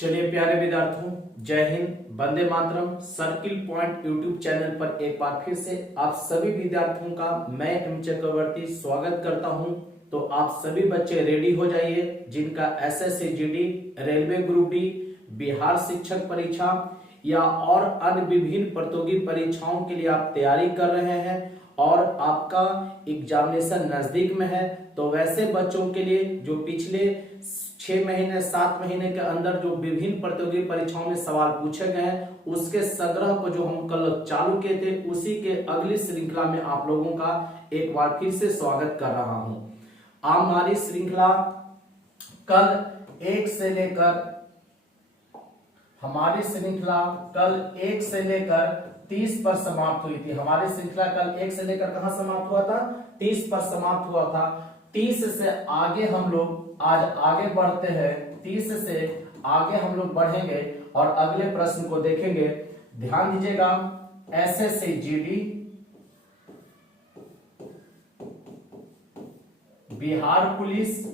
चलिए प्यारे विद्यार्थियों, जय Hind, Vande Mataram. Circle point YouTube channel पर एक बार फिर से आप सभी विद्यार्थियों का मैं एम चक्रवर्ती स्वागत करता हूं। तो आप सभी बच्चे रेडी हो जाइए जिनका SSC GD, railway group D, Bihar शिक्षक परीक्षा या और अन्य विभिन्न प्रतियोगी परीक्षाओं के लिए आप तैयारी कर रहे हैं और आपका एग्जामिनेशन नजदीक में है। तो वैसे बच्चों के लिए जो पिछले 6 महीने 7 महीने के अंदर जो विभिन्न प्रतियोगी परीक्षाओं में सवाल पूछे गए हैं उसके संग्रह को जो हम कल चालू किए थे उसी के अगली श्रृंखला में आप लोगों का एक बार फिर से स्वागत कर रहा हूं। हमारी श्रृंखला कल 1 से लेकर 30 पर समाप्त हुई थी। हमारी श्रृंखला कल 1 से लेकर कहां समाप्त हुआ था? 30 पर समाप्त हुआ था। 30 से आगे हम लोग आज आगे बढ़ते हैं। 30 से आगे हम लोग बढ़ेंगे और अगले प्रश्न को देखेंगे। ध्यान दीजिएगा, SSC GD, Bihar police,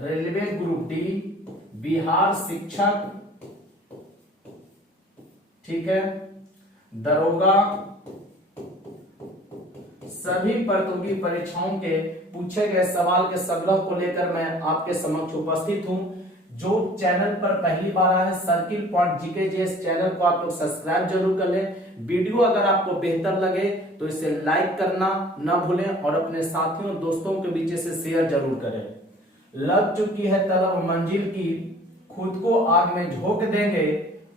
railway group D, Bihar शिक्षक, ठीक है, दरोगा, सभी प्रतियोगी परीक्षाओं के पूछे गए सवाल के संग्रह को लेकर मैं आपके समक्ष उपस्थित हूं। जो चैनल पर पहली बार आया है, circle point GK JS channel को आप लोग सब्सक्राइब जरूर कर लें। वीडियो अगर आपको बेहतर लगे तो इसे लाइक करना न भूलें और अपने साथियों दोस्तों के बीच से शेयर जरूर करें। लग चुकी है तलब मंजिल की, खुद को आग में झोंक देंगे,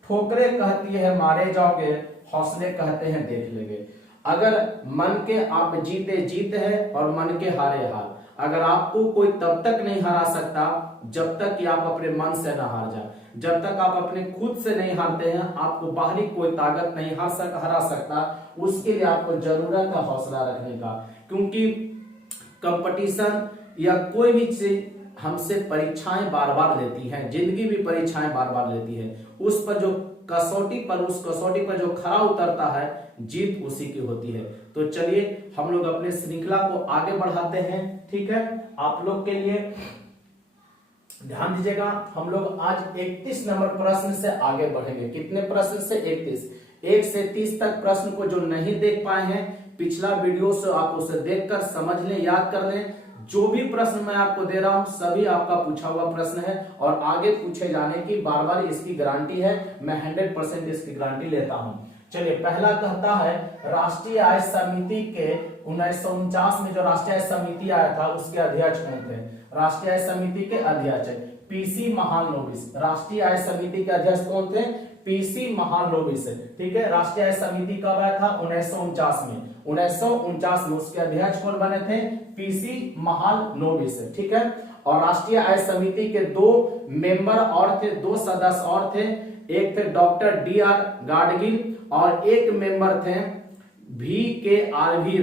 ठोकरें कहती है मारे जाओगे, हौसले कहते हैं देख लेंगे। अगर मन के आप जीते जीत है और मन के हारे हार। अगर आपको कोई तब तक नहीं हरा सकता जब तक कि आप अपने मन से ना हार जाए। जब तक आप अपने खुद से नहीं हारते हैं आपको बाहरी कोई ताकत नहीं हरा सकता। उसके लिए आपको जरूरत है हौसला रखने का, क्योंकि कंपटीशन या कोई भी चीज हमसे परीक्षाएं बार बार लेती हैं। जिंदगी भी परीक्षाएं बार बार लेती है। उस कसौटी पर जो खरा उतरता है जीत उसी की होती है। तो चलिए हम लोग अपने श्रृंखला को आगे बढ़ाते हैं। ठीक है, आप लोग के लिए ध्यान दीजिएगा, हम लोग आज 31 नंबर प्रश्न से आगे बढ़ेंगे। कितने प्रश्न से? 31। 1 से 30 तक प्रश्न को जो नहीं देख पाए हैं पिछला वीडियो से आप उसे देखकर समझ लें, याद कर लें। जो भी प्रश्न मैं आपको दे रहा हूं सभी आपका पूछा हुआ प्रश्न है और आगे पूछे जाने की बार बार इसकी गारंटी है। मैं 100% इसकी गारंटी लेता हूं। चलिए, पहला कहता है राष्ट्रीय आय समिति के 1949 में जो राष्ट्रीय आय समिति आया था उसके अध्यक्ष कौन थे? राष्ट्रीय आय समिति के अध्यक्ष पीसी महालनोबिस। राष्ट्रीय आय समिति के अध्यक्ष कौन थे? पीसी महालनोबिस। ठीक है, राष्ट्रीय आय समिति कब आया था? 1949 में। 1949 में उसके अध्यक्ष कौन बने थे? पीसी महालनोबिस। ठीक है, और राष्ट्रीय आय समिति के 2 मेंबर और थे, 2 सदस्य और थे। एक थे डॉक्टर डी.आर. गाडगिल और एक मेंबर थे वी.के.आर.बी.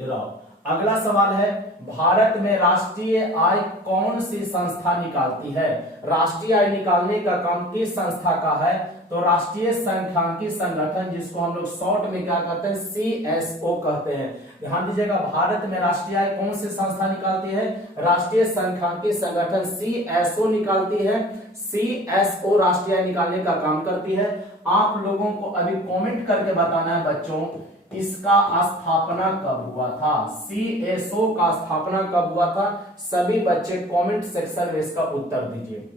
राव। अगला सवाल है, भारत में राष्ट्रीय आय कौन सी संस्था निकालती है? राष्ट्रीय आय निकालने का काम किस संस्था का है? तो राष्ट्रीय सांख्यिकी संगठन, जिसको हम लोग शॉर्ट में क्या कहते हैं? सीएसओ कहते हैं। ध्यान दीजिएगा, भारत में राष्ट्रीय आय कौन सी संस्था निकालती है? राष्ट्रीय सांख्यिकी संगठन सीएसओ निकालती है। सीएसओ राष्ट्रीय आय निकालने का काम करती है। आप लोगों को अभी कमेंट करके बताना है बच्चों, इसका स्थापना कब हुआ था? सीएसओ का स्थापना कब हुआ था? सभी बच्चे कमेंट सेक्शन में इसका उत्तर दीजिए।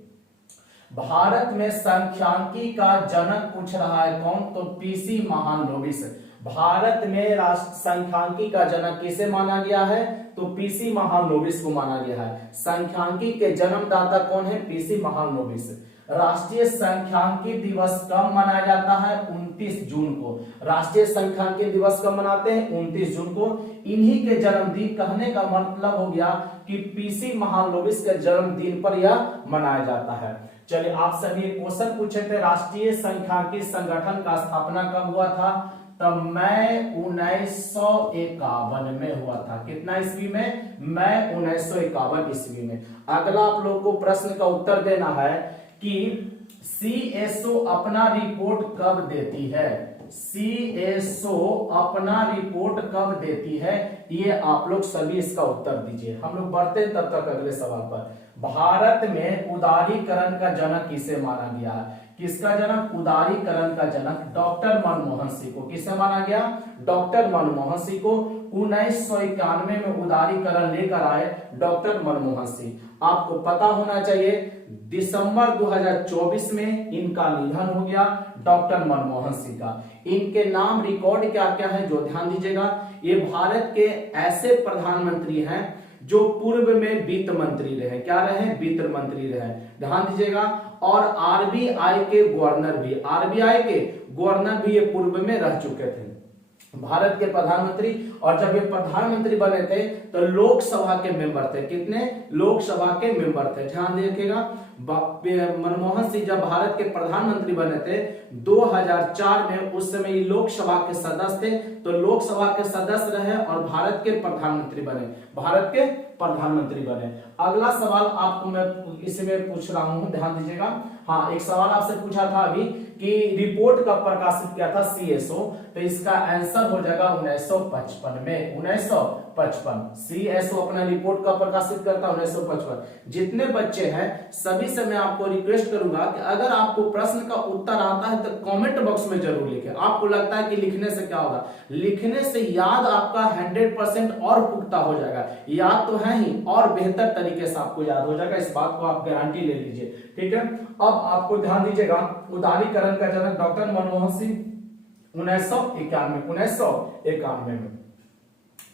भारत में सांख्यिकी का जनक पूछ रहा है कौन? तो पीसी महालनोबिस। भारत में सांख्यिकी का जनक किसे माना गया है? तो पीसी महालनोबिस को माना गया है। सांख्यिकी के जन्मदाता कौन है? पीसी महालनोबिस। राष्ट्रीय सांख्यिकी दिवस कब मनाया जाता है? 29 जून को। राष्ट्रीय सांख्यिकी दिवस कब मनाते हैं? 29 जून को। इन्हीं के जन्मदिन, कहने का मतलब हो गया कि पीसी महालनोबिस के जन्मदिन पर यह मनाया जाता है। चलिए, आप सभी क्वेश्चन पूछे थे राष्ट्रीय सांख्यिकी संगठन का स्थापना कब हुआ था? तब मई 1951 में हुआ था। कितना ईस्वी में? मई 1951 ईस्वी में। अगला आप लोग को प्रश्न का उत्तर देना है कि सीएसओ अपना रिपोर्ट कब देती है? CSO अपना रिपोर्ट कब देती है, ये आप लोग सभी इसका उत्तर दीजिए। हम लोग बढ़ते हैं तब तक अगले सवाल पर। भारत में उदारीकरण का जनक किसे माना गया है? किसका जनक? उदारीकरण का जनक डॉक्टर मनमोहन सिंह को। किसे माना गया? डॉक्टर मनमोहन सिंह को। 1991 में उदारीकरण लेकर आए डॉक्टर मनमोहन सिंह। आपको पता होना चाहिए दिसंबर 2024 में इनका निधन हो गया, डॉक्टर मनमोहन सिंह का। इनके नाम रिकॉर्ड क्या क्या है जो ध्यान दीजिएगा, ये भारत के ऐसे प्रधानमंत्री हैं जो पूर्व में वित्त मंत्री रहे। क्या रहे? वित्त मंत्री रहे, ध्यान दीजिएगा। और आरबीआई के गवर्नर भी, आरबीआई के गवर्नर भी ये पूर्व में रह चुके थे, भारत के प्रधानमंत्री। और जब ये प्रधानमंत्री बने थे तो लोकसभा के मेंबर थे। कितने? लोकसभा के मेंबर थे, ध्यान रखिएगा। मनमोहन सिंह जब भारत के प्रधानमंत्री बने थे 2004 में, उस समय ये लोकसभा के सदस्य थे, तो लोकसभा के सदस्य रहे और भारत के प्रधानमंत्री बने, भारत के प्रधानमंत्री बने। अगला सवाल आपको मैं इसमें पूछ रहा हूं, ध्यान दीजिएगा। हाँ, एक सवाल आपसे पूछा था अभी कि रिपोर्ट कब प्रकाशित किया था CSO, तो इसका आंसर हो जाएगा 1955 में। 1955 CSO अपना रिपोर्ट कब प्रकाशित करता है? 1955। जितने बच्चे हैं सभी से मैं आपको रिक्वेस्ट करूंगा कि अगर आपको प्रश्न का उत्तर आता है तो कमेंट बॉक्स में जरूर लिखें। आपको लगता है कि लिखने से क्या होगा? लिखने से याद आपका 100% और पुख्ता हो जाएगा। याद तो है ही, और बेहतर तरीके से आपको याद हो जाएगा, इस बात को आप गारंटी ले लीजिए, ठीक है। अब आपको ध्यान दीजिएगा, उदारीकरण का जनक डॉक्टर मनमोहन सिंह 1991 में।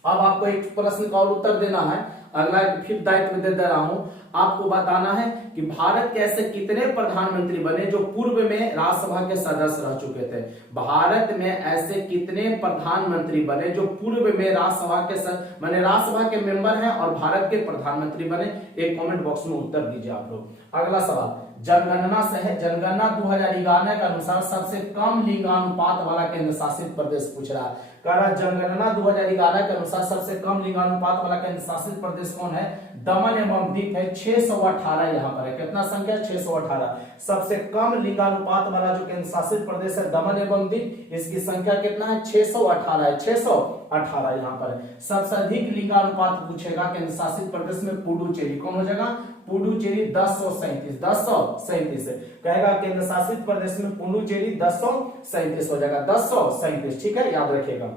अब आपको एक प्रश्न का और उत्तर देना है, अगला फिर दायित्व दे रहा हूं। आपको बताना है कि भारत के ऐसे कितने प्रधानमंत्री बने जो पूर्व में राज्यसभा के सदस्य रह चुके थे। भारत में ऐसे कितने प्रधानमंत्री बने जो पूर्व में राज्यसभा के माने राज्यसभा के मेंबर हैं और भारत के प्रधानमंत्री बने? एक कमेंट बॉक्स में उत्तर दीजिए आप लोग। अगला सवाल जनगणना से है। जनगणना 2011 के अनुसार सबसे कम लिंगानुपात वाला केंद्र शासित प्रदेश पूछ रहा है। कह रहा जनगणना 2011 के अनुसार सबसे कम लिंगानुपात वाला केंद्र शासित प्रदेश कौन है? दमन एवं दीप है। 618 यहाँ पर है। कितना संख्या? 618। सबसे कम लिंगानुपात वाला जो केंद्र शासित प्रदेश है दमन एवं दीप, इसकी संख्या कितना है? 618 है। 618 यहाँ पर है। सबसे अधिक लिंगानुपात पूछेगा केंद्र शासित प्रदेश में पुडुचेरी। कौन हो जाएगा? पुडुचेरी 1037 कहेगा केंद्र शासित प्रदेश में पुडुचेरी 1037 हो जाएगा, 1037, ठीक है, याद रखिएगा।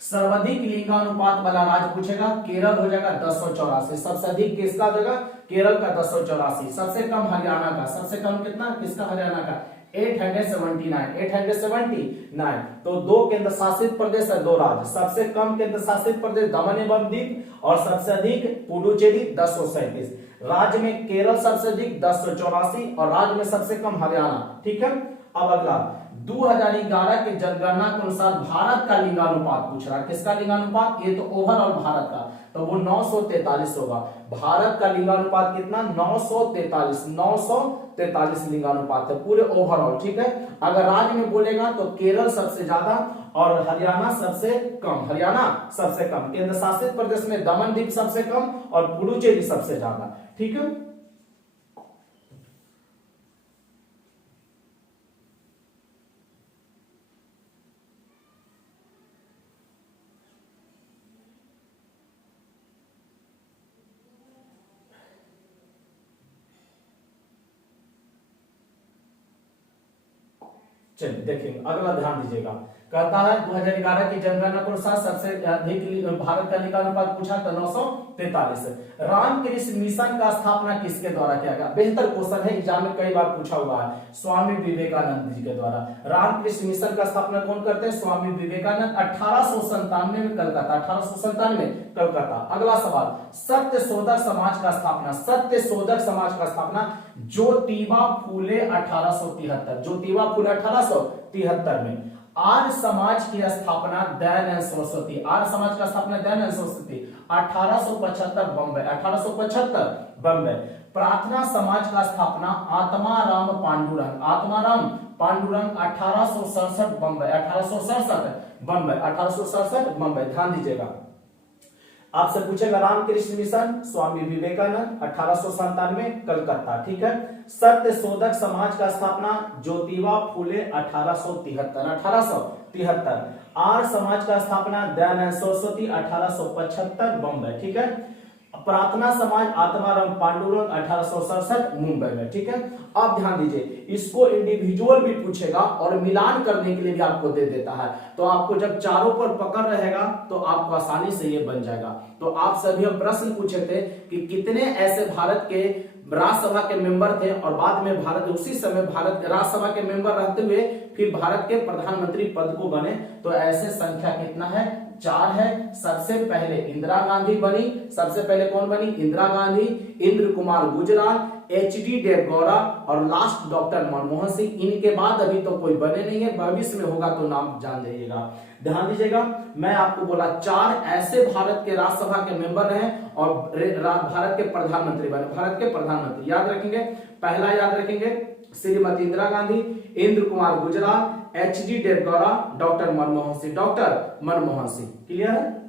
सर्वाधिक लिंगानुपात वाला राज्य पूछेगा, केरल हो जाएगा 1084। सबसे अधिक किसका हो जाएगा? केरल का 1084। सबसे कम हरियाणा का। सबसे कम कितना? किसका? हरियाणा का 879। तो दो केंद्र शासित प्रदेश है, दो राज्य। सबसे कम केंद्र शासित प्रदेश दमन एवं दीप और सबसे अधिक पुडुचेरी 1037। राज्य में केरल सबसे अधिक 1084 और राज्य में सबसे कम हरियाणा, ठीक है। अब अगला 2011 के जनगणना के अनुसार भारत का लिंगानुपात पूछ रहा है। किसका लिंगानुपात? ये तो ओवरऑल भारत का, तो वो 943 होगा। भारत का लिंगानुपात कितना? 943 लिंगानुपात है पूरे ओवरऑल, ठीक है। अगर राज्य में बोलेगा तो केरल सबसे ज्यादा और हरियाणा सबसे कम। हरियाणा सबसे कम। केंद्र शासित प्रदेश में दमन दीप सबसे कम और पुडुचेरी सबसे ज्यादा, ठीक है। चलिए देखेंगे, अगला ध्यान दीजिएगा। कहता है 2011 की जनगणना के अनुसार सबसे अधिक भारत का लिंगानुपात पूछा तो 943। रामकृष्ण मिशन का स्थापना किसके द्वारा किया गया? बेहतर क्वेश्चन है, एग्जाम में कई बार पूछा हुआ है। स्वामी विवेकानंद जी के द्वारा। रामकृष्ण मिशन का स्थापना कौन करते हैं? स्वामी विवेकानंद। 1897 में कलकत्ता। 1897 में कलकत्ता। अगला सवाल, सत्य शोधक समाज का स्थापना। सत्य शोधक समाज का स्थापना ज्योतिबा फूले 1873। ज्योतिबा फूले 1873 में। आर्य समाज की स्थापना दयानंद सरस्वती। आर्य समाज का स्थापना दयानंद सरस्वती 1875 बम्बई। 1875 बम्बई। प्रार्थना समाज का स्थापना आत्माराम पांडुरंग। आत्माराम पांडुरंग 1867 बम्बई। 1867 बम्बई। 1867 बम्बई, ध्यान दीजिएगा। आपसे पूछेगा रामकृष्ण मिशन स्वामी विवेकानंद 1897 कलकत्ता, ठीक है। सत्य शोधक समाज का स्थापना ज्योतिबा फूले 1873। आर्य समाज का स्थापना दयानंद सरस्वती 1875 बम्बई, ठीक है। प्रार्थना समाज आत्माराम पांडुरंग 1867 मुंबई में, ठीक है। आप ध्यान दीजिए, इसको इंडिविजुअल भी पूछेगा और मिलान करने के लिए भी आपको दे देता है, तो आपको जब चारों पर पकड़ रहेगा तो आपको आसानी से ये बन जाएगा। तो आप सभी हम प्रश्न पूछे थे कि कितने ऐसे भारत के राज्यसभा के मेंबर थे और बाद में भारत उसी समय भारत राज्यसभा के मेंबर रहते हुए फिर भारत के प्रधानमंत्री पद को बने, तो ऐसे संख्या कितना है, 4 है। सबसे पहले इंदिरा गांधी बनी, सबसे पहले कौन बनी, इंदिरा गांधी, इंद्र कुमार गुजराल, एचडी देवगौड़ा और लास्ट डॉक्टर मनमोहन सिंह। इनके बाद अभी तो कोई बने नहीं है, भविष्य में होगा तो नाम जान जाइएगा। ध्यान दीजिएगा, मैं आपको बोला 4 ऐसे भारत के राज्यसभा के मेंबर हैं और भारत के प्रधानमंत्री बने, भारत के प्रधानमंत्री याद रखेंगे। पहला याद रखेंगे Shrimati Indira Gandhi, Inder Kumar Gujral, HD Deve Gowda, doctor Manmohan Singh, doctor Manmohan Singh. Clear है।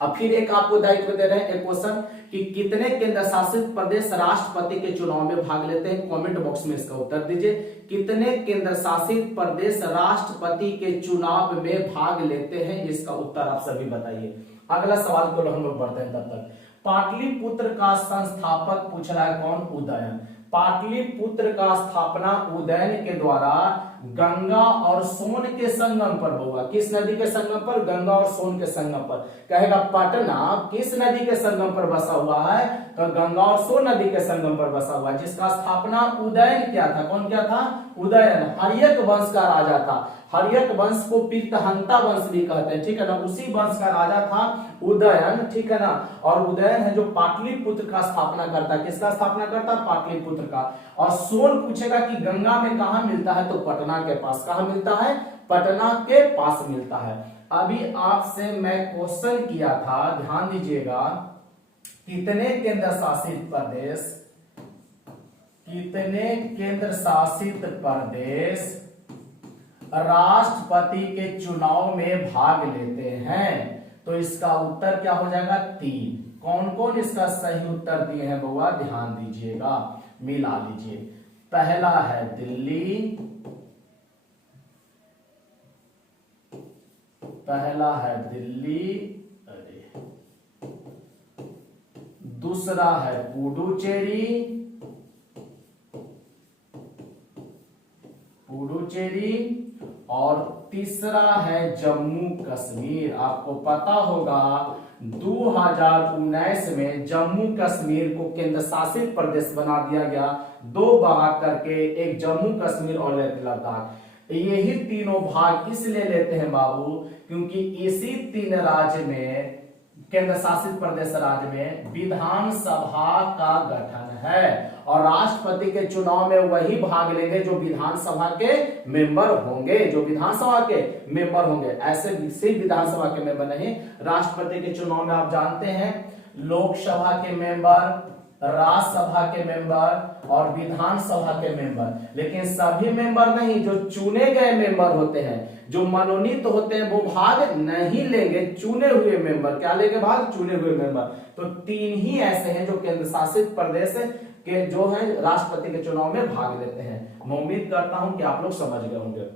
अब फिर एक आपको दायित्व दे रहे हैं, एक क्वेश्चन कि कितने केंद्र शासित प्रदेश राष्ट्रपति के चुनाव में भाग लेते हैं, कमेंट बॉक्स में इसका उत्तर दीजिए। कितने केंद्र शासित प्रदेश राष्ट्रपति के चुनाव में भाग लेते हैं, इसका उत्तर आप सभी बताइए। अगला सवाल को हम लोग बढ़ते हैं तब तक। पाटलिपुत्र का संस्थापक पूछ रहा है कौन, उदयन। पाटलिपुत्र का स्थापना उदयन के द्वारा गंगा और सोन के संगम पर हुआ। किस नदी के संगम पर, गंगा और सोन के संगम पर। कहेगा पटना किस नदी के संगम पर बसा हुआ है, तो गंगा और सोन नदी के संगम पर बसा हुआ है, जिसका स्थापना उदयन किया था। कौन किया था, उदयन। हर्यक वंश का राजा था, हर्यक वंश को पीतहंता वंश भी कहते हैं, ठीक है ना, उसी वंश का राजा था उदयन, ठीक है ना। और उदयन है जो पाटलिपुत्र का स्थापना करता है। किसका स्थापना करता है, पाटलिपुत्र का। और सोन पूछेगा कि गंगा में कहां मिलता है, तो पटना के पास। कहां मिलता है, पटना के पास मिलता है। अभी आपसे मैं क्वेश्चन किया था, ध्यान दीजिएगा, कितने केंद्र शासित प्रदेश, कितने केंद्र शासित प्रदेश राष्ट्रपति के चुनाव में भाग लेते हैं, तो इसका उत्तर क्या हो जाएगा, 3। कौन कौन इसका सही उत्तर दिए हैं बउआ, ध्यान दीजिएगा, मिला लीजिए। पहला है दिल्ली, पहला है दिल्ली, दूसरा है पुडुचेरी, पुडुचेरी, और तीसरा है जम्मू कश्मीर। आपको पता होगा 2019 में जम्मू कश्मीर को केंद्र शासित प्रदेश बना दिया गया, 2 भाग करके, एक जम्मू कश्मीर और लद्दाख। यही तीनों भाग इसलिए लेते हैं बाबू क्योंकि इसी 3 राज्य में, केंद्र शासित प्रदेश राज्य में विधानसभा का गठन है और राष्ट्रपति के चुनाव में वही भाग लेंगे जो विधानसभा के मेंबर होंगे, जो विधानसभा के मेंबर होंगे। ऐसे सिर्फ विधानसभा के मेंबर नहीं, राष्ट्रपति के चुनाव में आप जानते हैं लोकसभा के मेंबर, राज्यसभा के मेंबर और विधानसभा के मेंबर, लेकिन सभी मेंबर नहीं, जो चुने गए मेंबर होते हैं, जो मनोनीत होते हैं, वो भाग नहीं लेंगे। चुने हुए मेंबर क्या लेंगे, भाग, चुने हुए मेंबर। तो 3 ही ऐसे हैं जो केंद्र शासित प्रदेश के जो है राष्ट्रपति के चुनाव में भाग लेते हैं। मैं उम्मीद करता हूं कि आप लोग समझ गए होंगे।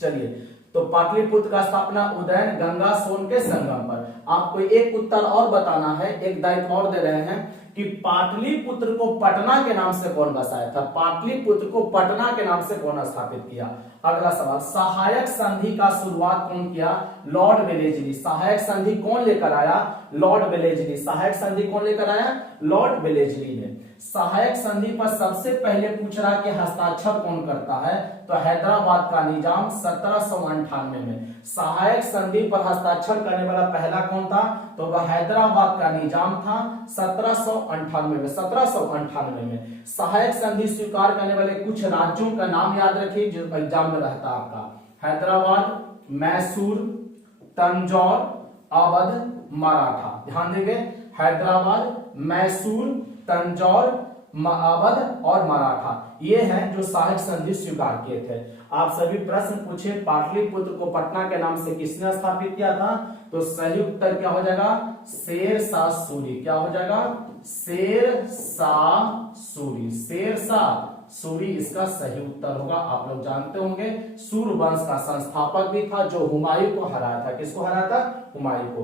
चलिए, तो पाटलिपुत्र का स्थापना उदयन, गंगा सोन के संगम पर। आपको एक उत्तर और बताना है, एक दायित्व और दे रहे हैं कि पाटलिपुत्र को पटना के नाम से कौन बसाया था, पाटलिपुत्र को पटना के नाम से कौन स्थापित किया। अगला सवाल, सहायक संधि का शुरुआत कौन किया, लॉर्ड वेलेस्ली। सहायक संधि कौन लेकर आया, लॉर्ड वेलेस्ली। सहायक संधि कौन लेकर आया, लॉर्ड वेलेस्ली ने। सहायक संधि पर सबसे पहले पूछ रहा कि हस्ताक्षर कौन करता है, तो हैदराबाद का निजाम 1798 में। सहायक संधि पर हस्ताक्षर करने वाला पहला कौन था, तो वह हैदराबाद का निजाम था 1798 में, 1798 में। सहायक संधि स्वीकार करने वाले कुछ राज्यों का नाम याद रखिए जो एग्जाम में रहता है आपका, हैदराबाद, मैसूर, तंजौर, अवध, मराठा। ध्यान देंगे, हैदराबाद, मैसूर, तंजौर, अवध और मराठा, ये हैं जो सहायक संधि स्वीकार किए थे। आप सभी प्रश्न पूछे पाटलिपुत्र को पटना के नाम से किसने स्थापित किया था, तो सही उत्तर क्या हो जाएगा, शेरशाह सूरी। क्या हो जाएगा, शेरशाह सूरी। शेरशाह सूरी इसका सही उत्तर होगा। आप लोग जानते होंगे सूर्यवंश का संस्थापक भी था, जो हुमायूं को हराया था। किसको हराया था, हुमायूं को।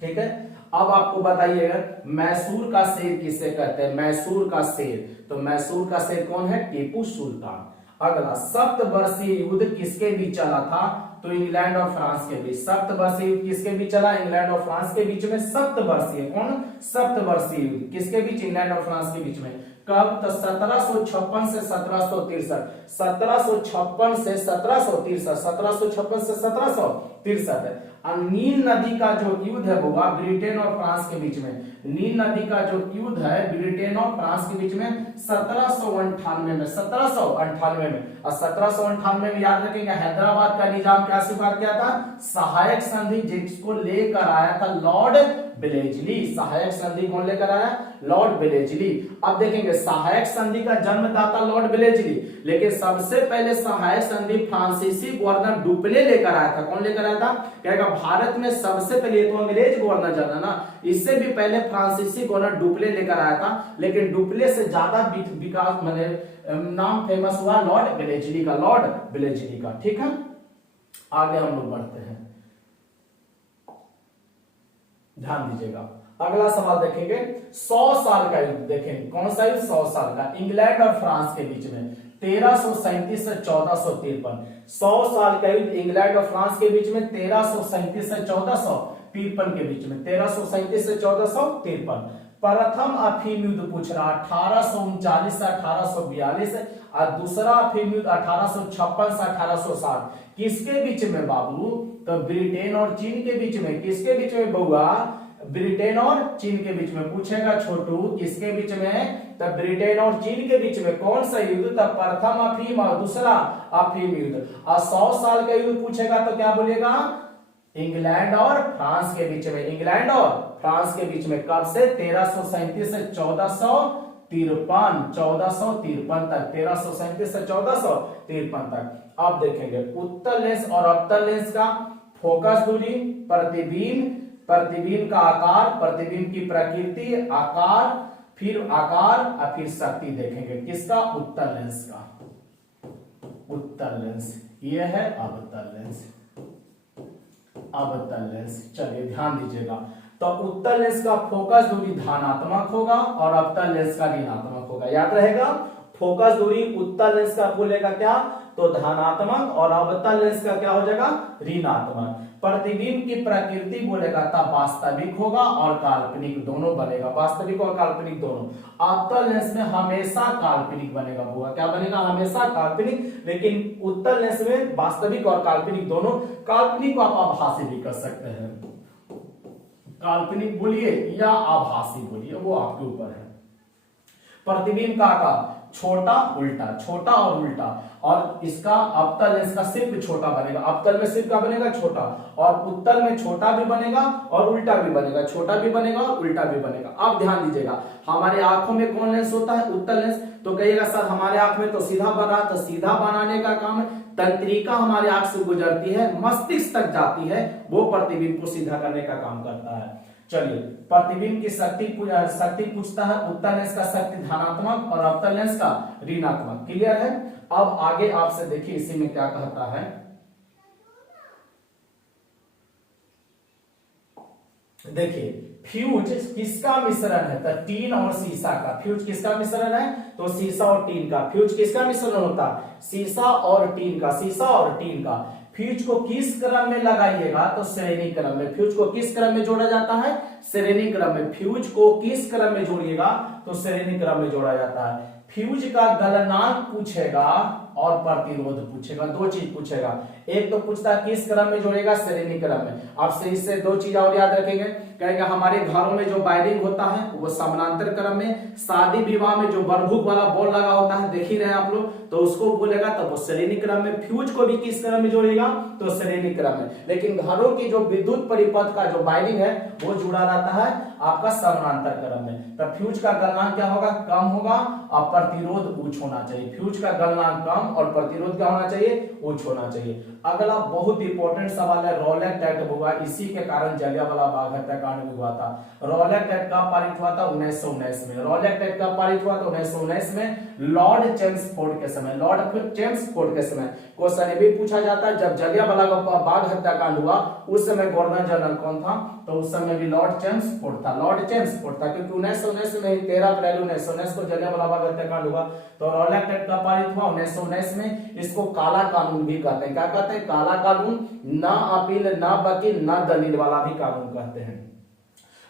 ठीक है, अब आपको बताइएगा मैसूर का शेर किसे कहते हैं, मैसूर का शेर, तो मैसूर का शेर कौन है, टीपू सुल्तान। अगला, सप्तवर्षीय युद्ध किसके बीच चला था, तो इंग्लैंड और फ्रांस के बीच। सप्तवर्षीय युद्ध किसके बीच चला, इंग्लैंड और फ्रांस के बीच में। सप्तवर्षीय कौन, सप्तवर्षीय युद्ध किसके बीच, इंग्लैंड और फ्रांस के बीच में। कब, तो 1756 से 1763। 1756 से 1763, 1756 से 1763। नील नदी का जो युद्ध है वो हुआ ब्रिटेन और फ्रांस के बीच में। नील नदी का जो युद्ध है ब्रिटेन और फ्रांस के बीच में 1798 में। 1798 में, और 1798 में याद रखेंगे हैदराबाद का निजाम क्या स्वीकार किया था, सहायक संधि, जिसको लेकर आया था लॉर्ड वेलेस्ली। सहायक संधि कौन लेकर आया, लॉर्ड वेलेस्ली। अब देखेंगे सहायक संधि का जन्मदाता लॉर्ड वेलेस्ली, लेकिन सबसे पहले सहायक संधि फ्रांसीसी गवर्नर डुप्ले लेकर आया था। कौन लेकर आया था, कहेगा भारत में सबसे पहले, तो अंग्रेज गवर्नर जनरल ना, इससे भी पहले फ्रांसीसी गवर्नर डुप्ले लेकर आया था, लेकिन डुप्ले से ज्यादा विकास माने नाम फेमस हुआ लॉर्ड वेलेस्ली का, लॉर्ड वेलेस्ली का। ठीक है, आगे हम लोग बढ़ते हैं, ध्यान दीजिएगा। अगला सवाल देखेंगे 100 साल का युद्ध। देखें कौन सा युद्ध, 100 साल का, इंग्लैंड और फ्रांस के बीच में 1337 से 1453। 100 साल का युद्ध इंग्लैंड और फ्रांस के बीच में 1337 से 1453 के बीच में। 1337 से 1453। प्रथम अफीम युद्ध पूछ रहा 1839 से 1842, और दूसरा अफीम युद्ध 1856 से 1860। किसके बीच में बाबू, तो ब्रिटेन और चीन के बीच में। किसके बीच में बउआ, ब्रिटेन और चीन के बीच में। पूछेगा छोटू किसके बीच में, तब ब्रिटेन और चीन के बीच में। कौन सा युद्ध, तब प्रथम अफीम और दूसरा अफीम युद्ध। और 100 साल का युद्ध पूछेगा तो क्या बोलेगा, इंग्लैंड और फ्रांस के बीच में। इंग्लैंड और फ्रांस के बीच में। कब से, 1337 से 1453, 1453 तक, 1337 से 1453 तक। अब देखेंगे उत्तल लेंस और अवतल लेंस का फोकस दूरी, प्रतिबिंब, प्रतिबिंब का आकार, प्रतिबिंब की प्रकृति, आकार, फिर आकार और फिर शक्ति देखेंगे। किसका, उत्तल लेंस का। उत्तल लेंस ये है, अवतल लेंस, अवतल लेंस। चलिए ध्यान दीजिएगा, तो उत्तल लेंस का फोकस दूरी धनात्मक होगा और अवतल लेंस का ऋणात्मक होगा। याद रहेगा, फोकस दूरी उत्तल लेंस का बोलेगा क्या, तो धनात्मक, और अवतल लेंस का क्या हो जाएगा, ऋणात्मक। प्रतिबिंब की प्रकृति बोलेगा तब वास्तविक होगा और काल्पनिक दोनों बनेगा, वास्तविक और काल्पनिक दोनों। अवतल लेंस में हमेशा काल्पनिक बनेगा, होगा क्या बनेगा, हमेशा काल्पनिक। लेकिन उत्तल लेंस में वास्तविक और काल्पनिक दोनों। काल्पनिक को आप आभासी भी कर सकते हैं, काल्पनिक बोलिए या आभासी बोलिए, वो आपके ऊपर है। प्रतिबिंब का आकार छोटा उल्टा, छोटा और उल्टा, और इसका अवतल लेंस का सिर्फ छोटा बनेगा। अवतल में सिर्फ क्या बनेगा, छोटा, और उत्तल में छोटा भी बनेगा और उल्टा भी बनेगा, छोटा भी बनेगा और उल्टा भी बनेगा। अब ध्यान दीजिएगा, हमारे आंखों में कौन लेंस होता है, उत्तल लेंस। तो कहिएगा सर हमारे आंख में तो सीधा बना, तो सीधा बनाने का काम है। तंत्रिका हमारे आंख से गुजरती है, मस्तिष्क तक जाती है, वो प्रतिबिंब को सीधा करने का काम करता है। चलिए, प्रतिबिंब की शक्ति पूछता है। उत्तल लेंस का शक्ति धनात्मक और अवतल लेंस का ऋणात्मक। क्लियर है। अब आगे आपसे देखिए इसी में क्या कहता है। देखिए फ्यूज किसका मिश्रण है, तो टीन और सीसा का। फ्यूज किसका मिश्रण है, तो सीसा और टीन का। फ्यूज किसका मिश्रण होता है, सीसा और टीन का, सीसा और टीन का। फ्यूज को किस क्रम में लगाइएगा, तो श्रेणी क्रम में। फ्यूज को किस क्रम में जोड़ा जाता है, श्रेणी क्रम में। फ्यूज को किस क्रम में जोड़िएगा, तो श्रेणी क्रम में जोड़ा जाता है। फ्यूज का गलनांक पूछेगा और प्रतिरोध पूछेगा, दो चीज पूछेगा। एक तो पूछता है किस क्रम में जोड़ेगा, श्रेणी क्रम में। आपसे इससे दो चीज और याद रखेंगे, कहेगा हमारे घरों में जो वायरिंग होता है वो समानांतर क्रम में। शादी विवाह में जो बरहुक वाला बॉल लगा होता है, देख ही रहे आप लोग, तो उसको बोलेगा तब वो श्रेणी क्रम में, फ्यूज को भी किस क्रम में जोड़ेगा तो श्रेणी क्रम में। लेकिन घरों की जो विद्युत परिपथ का जो वायरिंग है वो जुड़ा रहता है आपका समानांतर क्रम में। तब फ्यूज का गलनांक क्या होगा, कम होगा और प्रतिरोध उच्च होना चाहिए। फ्यूज का गलनांक कम और प्रतिरोध क्या होना चाहिए, उच्च होना चाहिए। अगला बहुत इंपॉर्टेंट सवाल है, रॉलेट एक्ट हुआ, इसी के कारण जलियांवाला बाग हत्याकांड भी हुआ था। रॉलेट एक्ट कब पारित हुआ था, 1919 में। रॉलेट एक्ट कब पारित हुआ था, 1919 में, लॉर्ड चेम्सफोर्ड के समय। लॉर्ड चेम्सफोर्ड के समय क्वेश्चन ये भी पूछा जाता है, जब जलियांवाला बाग हत्याकांड हुआ उस समय गवर्नर जनरल कौन था, तो उस समय भी लॉर्ड चेम्सफोर्ड था। लॉर्ड चेम्सफोर्ड था क्योंकि 1919 में 13 अप्रैल 1919 को जलियांवाला बाग हत्याकांड हुआ। तो रॉलेट एक्ट का पारित हुआ 1919 में। इसको काला कानून भी कहते हैं। क्या कहते हैं, काला कानून, ना अपील, ना वकील, ना दलील वाला भी कानून कहते हैं।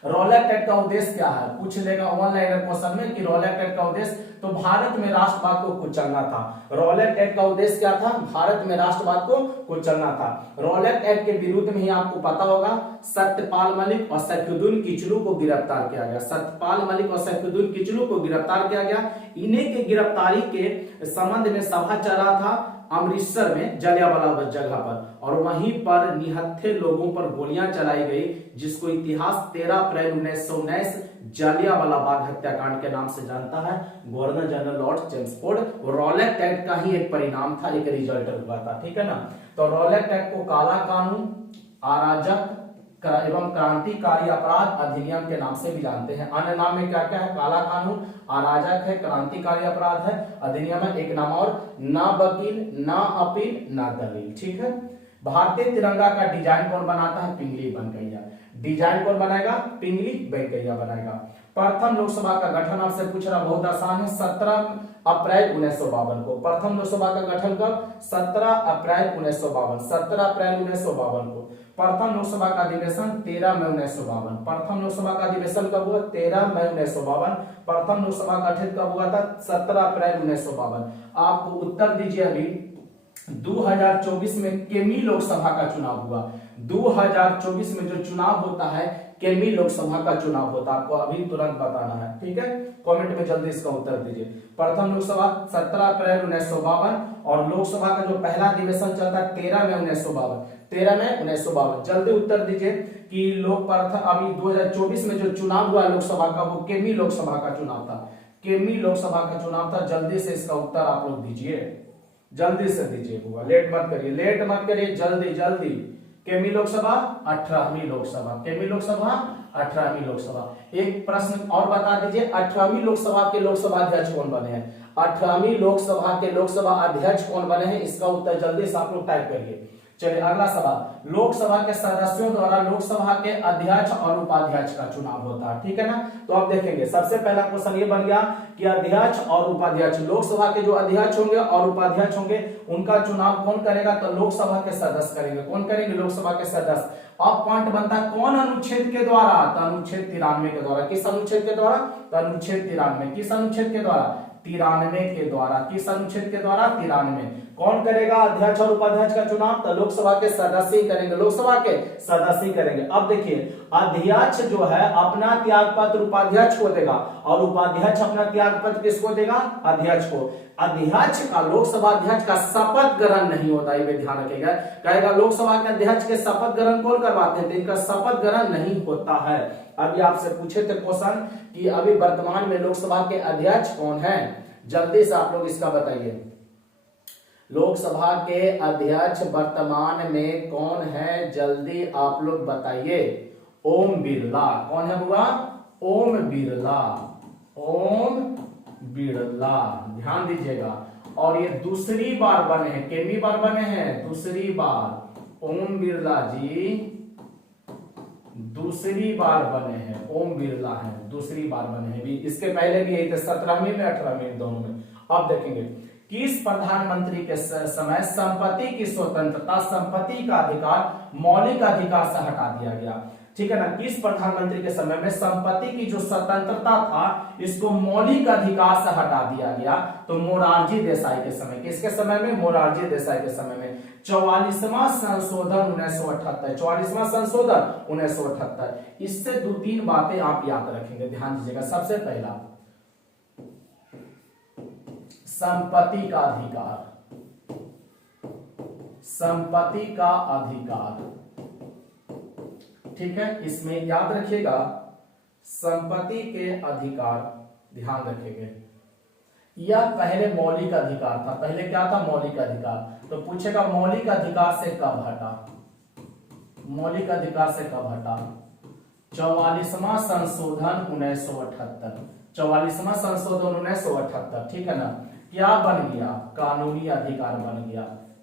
रॉलेट एक्ट का उद्देश्य क्या है, पूछ लेगा ऑनलाइन क्वेश्चन में कि रॉलेट एक्ट का उद्देश्य, तो भारत में राष्ट्रवाद को कुचलना था। रॉलेट एक्ट का उद्देश्य क्या था, भारत में राष्ट्रवाद को कुचलना था। रॉलेट एक्ट के विरुद्ध में ही आपको पता होगा सत्यपाल मलिक और सैफुद्दीन किचलू को गिरफ्तार किया गया। सत्यपाल मलिक और सैफुद्दीन किचलू को गिरफ्तार किया गया। इन्हीं के गिरफ्तारी के संबंध में सभा चला था अमृतसर में जलियांवाला जगह पर, और वहीं पर निहत्थे लोगों पर गोलियां चलाई गई, जिसको इतिहास 13 अप्रैल 1919 जलियांवाला बाग हत्याकांड के नाम से जानता है governor general Lord Chelmsford. Rowlatt act का ही एक परिणाम था, एक रिजल्ट हुआ था, ठीक है ना। तो रॉलेट एक्ट को काला कानून, अराजक एवं क्रांतिकारी अपराध अधिनियम के नाम से भी जानते हैं। अन्य नाम में क्या क्या है, काला कानून, अराजक है, क्रांतिकारी अपराध है, अधिनियम है, एक नाम और, ना वकील, ना अपील, ना दलील, ठीक है। भारतीय तिरंगा का डिजाइन कौन बनाता है, पिंगली वेंकैया। डिजाइन कौन बनाएगा, पिंगली वेंकैया बनाएगा। प्रथम लोकसभा का गठन आपसे पूछ रहा, बहुत आसान है, 17 अप्रैल 1952 को। प्रथम लोकसभा का गठन कब, 17 अप्रैल 1952, 17 अप्रैल 1952 को। प्रथम लोकसभा का अधिवेशन 13 मई 1952। प्रथम लोकसभा का अधिवेशन कब हुआ, 13 मई 1952। प्रथम लोकसभा गठित कब हुआ था, 17 अप्रैल 1952। आपको उत्तर दीजिए। अभी 2024 में केमी लोकसभा का चुनाव हुआ। 2024 में जो चुनाव होता है केमी लोकसभा का चुनाव होता है, आपको अभी तुरंत बताना है, ठीक है। कमेंट में जल्दी इसका उत्तर दीजिए। प्रथम लोकसभा 17 अप्रैल 1952 और लोकसभा का जो पहला अधिवेशन चलता है 13 मई 1952। 13 मई 1952 जल्दी उत्तर दीजिए कि अभी 2024 में जो चुनाव हुआ लोकसभा का वो केमी लोकसभा का चुनाव था। केमी लोकसभा का चुनाव था। जल्दी से इसका उत्तर आप लोग दीजिए, जल्दी से दीजिए, लेट मत करिए, लेट मत करिए, जल्दी जल्दी। केमी लोकसभा 18वीं लोकसभा, केमी लोकसभा 18वीं लोकसभा। एक प्रश्न और बता दीजिए, 18वीं लोकसभा के लोकसभा अध्यक्ष कौन बने हैं, 18वीं लोकसभा के लोकसभा अध्यक्ष कौन बने हैं, इसका उत्तर जल्दी से आप लोग टाइप करिए। चलिए अगला सवाल, लोकसभा के सदस्यों द्वारा लोकसभा के अध्यक्ष और उपाध्यक्ष का चुनाव होता है, ठीक है ना। तो अब देखेंगे, सबसे पहला क्वेश्चन ये बन गया कि अध्यक्ष और उपाध्यक्ष, लोकसभा के जो अध्यक्ष होंगे और उपाध्यक्ष होंगे उनका चुनाव कौन करेगा, तो लोकसभा के सदस्य करेंगे। कौन करेंगे, लोकसभा के सदस्य। अब पॉइंट बनता है कौन अनुच्छेद के द्वारा, तो अनुच्छेद 93 के द्वारा। किस अनुच्छेद के द्वारा, तो अनुच्छेद 93। किस अनुच्छेद के द्वारा, 93 के द्वारा। किस अनुच्छेद के द्वारा, 93। कौन करेगा अध्यक्ष और उपाध्यक्ष का चुनाव, तो लोकसभा के सदस्य ही करेंगे, लोकसभा के सदस्य ही करेंगे। अब देखिए, अध्यक्ष जो है अपना त्याग पत्र उपाध्यक्ष को देगा और उपाध्यक्ष अपना त्याग पत्र किसको देगा, अध्यक्ष को। अध्यक्ष का, लोकसभा अध्यक्ष का शपथ ग्रहण नहीं होता, ये ध्यान रखिएगा। कहेगा लोकसभा के अध्यक्ष के शपथ ग्रहण कौन करवाते हैं, तो इनका शपथ ग्रहण नहीं होता है। अभी आपसे पूछे थे क्वेश्चन कि अभी वर्तमान में लोकसभा के अध्यक्ष कौन है, जल्दी से आप लोग इसका बताइए। लोकसभा के अध्यक्ष वर्तमान में कौन है, जल्दी आप लोग बताइए। ओम बिरला। कौन है बुआ, ओम बिरला, ओम बिरला, ध्यान दीजिएगा। और ये दूसरी बार बने हैं, कितनी बार बने हैं, दूसरी बार। ओम बिरला जी दूसरी बार बने हैं, ओम बिरला हैं, दूसरी बार बने हैं। भी इसके पहले भी यही थे, 17वीं में 18वीं दोनों में। अब देखेंगे, किस प्रधानमंत्री के समय संपत्ति की स्वतंत्रता, संपत्ति का अधिकार मौलिक अधिकार से हटा दिया गया, ठीक है ना। किस प्रधानमंत्री के समय में संपत्ति की जो स्वतंत्रता था इसको मौलिक अधिकार से हटा दिया गया, तो मोरारजी देसाई के समय। किसके समय में, मोरारजी देसाई के समय में। 44वां संशोधन 1978, 44वां संशोधन 1978। इससे 2-3 बातें आप याद रखेंगे, ध्यान दीजिएगा। सबसे पहला, संपत्ति का अधिकार, संपत्ति का अधिकार, ठीक है। इसमें याद रखिएगा संपत्ति के अधिकार, ध्यान रखेंगे। यह पहले मौलिक अधिकार था, पहले क्या था? मौलिक अधिकार। तो पूछेगा मौलिक अधिकार से कब हटा, मौलिक अधिकार से कब हटा? 44वां संशोधन 1978, 44वां संशोधन 1978, ठीक है ना। क्या बन गया? कानूनी अधिकार बन गया।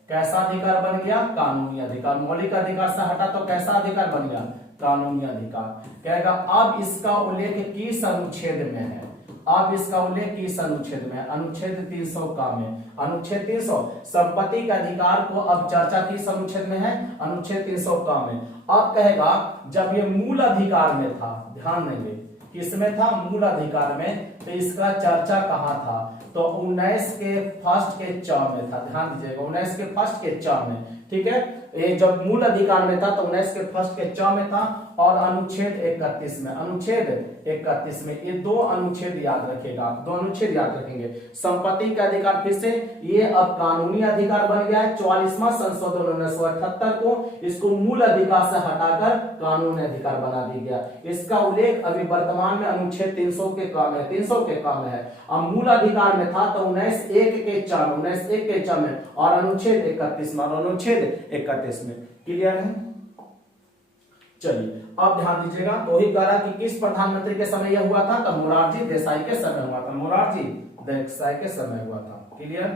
कैसा अधिकार बन गया? कानूनी अधिकार। मौलिक अधिकार से हटा तो कैसा अधिकार बन गया? कानूनी अधिकार। कहेगा अब इसका उल्लेख किस अनुच्छेद में है? अब इसका उल्लेख किस अनुच्छेद में? अनुच्छेद 300 का में। अनुच्छेद 300 संपत्ति के अधिकार को अब चर्चा किस अनुच्छेद में है? अनुच्छेद 300 का में। अब कहेगा जब ये मूल अधिकार में था, ध्यान देंगे किसमें था? मूल अधिकार में। तो इसका चर्चा कहां था? तो 19 के फर्स्ट के च में था, ध्यान दीजिएगा 19 के फर्स्ट के च में, ठीक है। ये जब मूल अधिकार में था तो 19 के फर्स्ट के च में था और अनुच्छेद 31 में, अनुच्छेद 31 में। ये दो अनुच्छेद याद रखेगा, दो अनुच्छेद याद रखेंगे। संपत्ति का अधिकार फिर से ये अब कानूनी अधिकार बन गया है। 44वां संशोधन 1978 को इसको मूल अधिकार से हटाकर कानूनी अधिकार बना दिया गया। इसका उल्लेख अभी वर्तमान में अनुच्छेद 300 के क में, 300 के क में है। अब मूल अधिकार में था तो 19(1) के च में, 19(1) के च में और अनुच्छेद 31 में, और अनुच्छेद 31 में। क्लियर है? चलिए अब ध्यान दीजिएगा। तो ही कह रहा कि किस प्रधानमंत्री के समय यह हुआ था? तो मोरारजी देसाई के समय हुआ था, मोरारजी देसाई के समय हुआ था। क्लियर?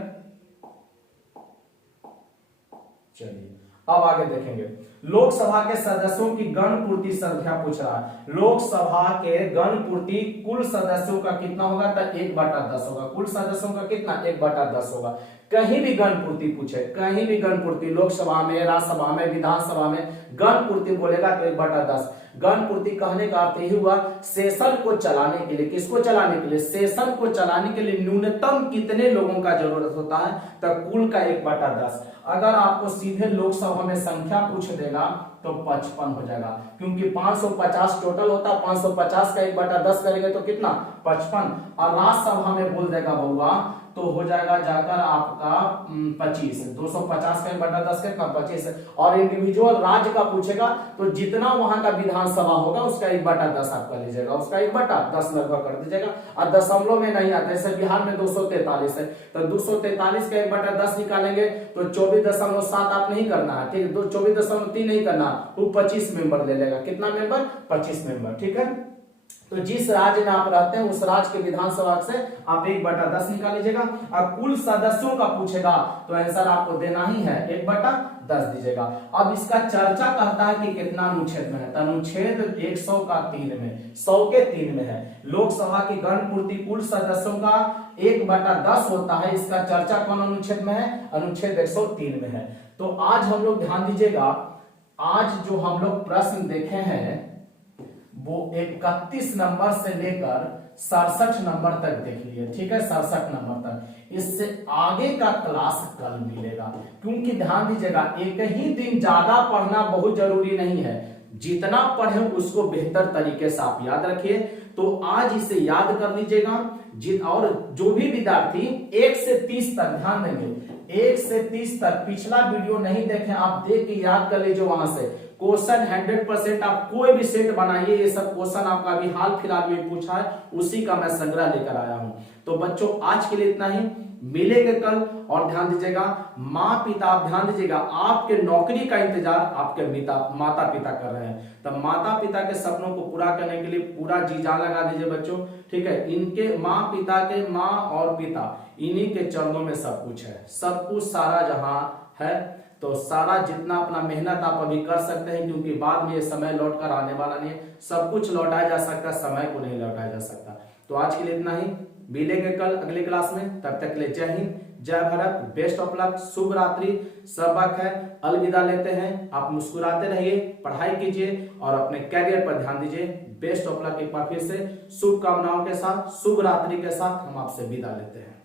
चलिए अब आगे देखेंगे। लोकसभा के सदस्यों की गणपूर्ति संख्या पूछ रहा है। लोकसभा के गणपूर्ति कुल सदस्यों का कितना होगा? तो 1/10 होगा। कुल सदस्यों का कितना? 1/10 होगा। कहीं भी गणपूर्ति पूछे, कहीं भी गणपूर्ति, लोकसभा में, राज्यसभा में, विधानसभा में गणपूर्ति बोलेगा तो 1/10। गणपूर्ति कहने का अर्थ यही हुआ सेशन को चलाने के लिए। किसको चलाने के लिए? सेशन को चलाने के लिए न्यूनतम कितने लोगों का जरूरत होता है? तो कुल का 1/10। अगर आपको सीधे लोकसभा में संख्या पूछ देगा तो 55 हो जाएगा, क्योंकि 550 टोटल होता है। 550 का 1/10 करेंगे तो कितना? 55। और राज्यसभा में बोल देगा बउआ तो हो जाएगा जाकर आपका 25। 250 का 1/10 कितना? 25। और इंडिविजुअल राज्य का पूछेगा तो जितना वहां का विधानसभा होगा उसका 1/10 आप कर लीजिएगा, उसका 1/10 लगभग कर दीजिएगा। और दशमलव में नहीं आता, जैसे बिहार में 243 है तो 243 का 1/10 निकालेंगे तो 24.7 आप नहीं करना है, ठीक है। 24.3 नहीं करना, वो 25 मेंबर ले लेगा। कितना मेंबर? 25 मेंबर, ठीक है। तो जिस राज्य में आप रहते हैं उस राज्य के विधानसभा से आप 1/10 निकाल लीजिएगा। और कुल सदस्यों का पूछेगा तो आंसर आपको देना ही है 1/10 दीजिएगा। अब इसका चर्चा कहता है कि कितना अनुच्छेद में है? तो अनुच्छेद 100 का 3 में, 100 के 3 में है। लोकसभा की गणपूर्ति कुल सदस्यों का 1/10 होता है। इसका चर्चा कौन अनुच्छेद में है? अनुच्छेद 103 में है। तो आज हम लोग ध्यान दीजिएगा, आज जो हम लोग प्रश्न देखे हैं वो 31 नंबर से लेकर 67 नंबर तक देख लिए, ठीक है। 67 नंबर तक। इससे आगे का क्लास कल मिलेगा, क्योंकि ध्यान दीजिएगा एक ही दिन ज्यादा पढ़ना बहुत जरूरी नहीं है। जितना पढ़े उसको बेहतर तरीके से आप याद रखिए। तो आज इसे याद कर लीजिएगा। और जो भी विद्यार्थी 1 से 30 तक, ध्यान देंगे 1 से 30 तक पिछला वीडियो नहीं देखे आप देख के याद कर लीजिए। वहां से क्वेश्चन 100% आप कोई भी सेट बनाइए, ये सब क्वेश्चन आपका अभी हाल फिलहाल में पूछा है उसी का मैं संग्रह लेकर आया हूं। तो बच्चों आज के लिए इतना ही, मिलेंगे कल। और ध्यान दीजिएगा माँ पिता, ध्यान दीजिएगा आपके नौकरी का इंतजार आपके माता पिता कर रहे हैं। तो माता पिता के सपनों को पूरा करने के लिए पूरा जी जान लगा दीजिए बच्चों, ठीक है। इनके माँ पिता के माँ और पिता इन्हीं के चरणों में सब कुछ है, सब कुछ सारा जहां है। तो सारा जितना अपना मेहनत आप अभी कर सकते हैं, क्योंकि बाद में ये समय लौट कर आने वाला नहीं है। सब कुछ लौटाया जा सकता, समय को नहीं लौटाया जा सकता। तो आज के लिए इतना ही, मिलेंगे कल अगले क्लास में। तब तक के लिए जय हिंद, जय भारत, बेस्ट ऑफ लक, शुभ रात्रि। सबक है, अलविदा लेते हैं। आप मुस्कुराते रहिए, पढ़ाई कीजिए और अपने कैरियर पर ध्यान दीजिए। बेस्ट ऑफ लक एक बार फिर से शुभकामनाओं के साथ, शुभ रात्रि के साथ हम आपसे विदा लेते हैं।